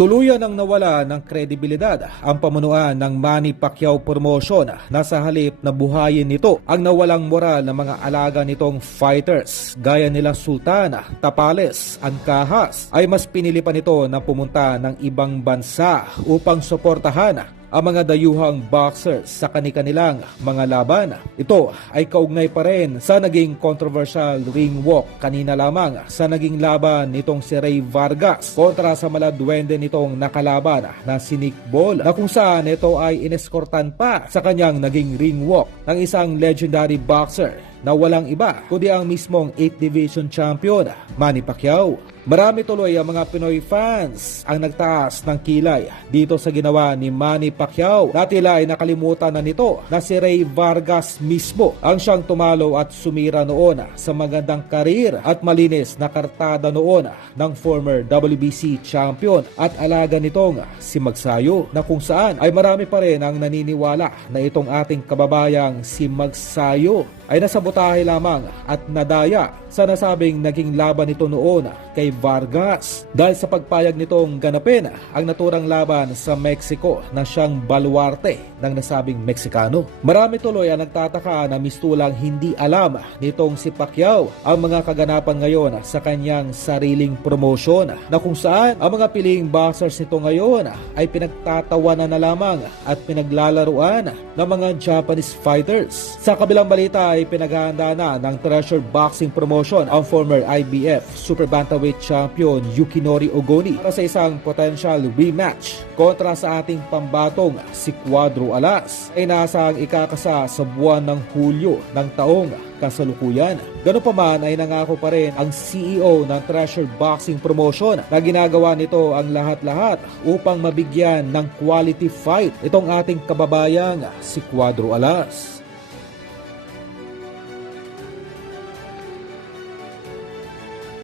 Tuluyan ang nawala ng kredibilidad. Ang pamunuan ng Manny Pacquiao Promotion. Na sa halip na buhayin nito ang nawalang moral ng mga alaga nitong fighters. Gaya nila Sultana, Tapales, Ancahas ay mas pinili pa nito na pumunta ng ibang bansa upang suportahan ang mga dayuhang boxers sa kanilang mga laban. Ito ay kaugnay pa rin sa naging controversial ring walk kanina lamang sa naging laban nitong si Ray Vargas kontra sa maladuwende nitong nakalaban na si Nick Ball na kung saan ito ay ineskortan pa sa kanyang naging ring walk ng isang legendary boxer na walang iba kundi ang mismong 8th Division Champion Manny Pacquiao. Marami tuloy ang mga Pinoy fans ang nagtaas ng kilay dito sa ginawa ni Manny Pacquiao. Na tila ay nakalimutan na nito na si Ray Vargas mismo ang siyang tumalo at sumira noon sa magandang karir at malinis na kartada noon ng former WBC champion. At alaga nitong si Magsayo na kung saan ay marami pa rin ang naniniwala na itong ating kababayang si Magsayo ay nasabotahe lamang at nadaya sa nasabing naging laban nito noon kay Vargas dahil sa pagpayag nitong ganapin ang naturang laban sa Mexico na siyang baluarte ng nasabing Meksikano. Marami tuloy ang nagtataka na mistulang hindi alam nitong si Pacquiao ang mga kaganapan ngayon sa kanyang sariling promotion na kung saan ang mga piling boxers nito ngayon ay pinagtatawanan na lamang at pinaglalaruan ng mga Japanese fighters. Sa kabilang balita ay pinaghahanda na ng Treasure Boxing Promotion ang former IBF Super Bantamweight Champion Yukinori Ogoni para sa isang potential rematch kontra sa ating pambatong si Cuadro Alas ay nasang ikakasa sa buwan ng Hulyo ng taong kasalukuyan. Ganun pa man ay nangako pa rin ang CEO ng Treasure Boxing Promotion na ginagawa nito ang lahat-lahat upang mabigyan ng quality fight itong ating kababayang si Cuadro Alas.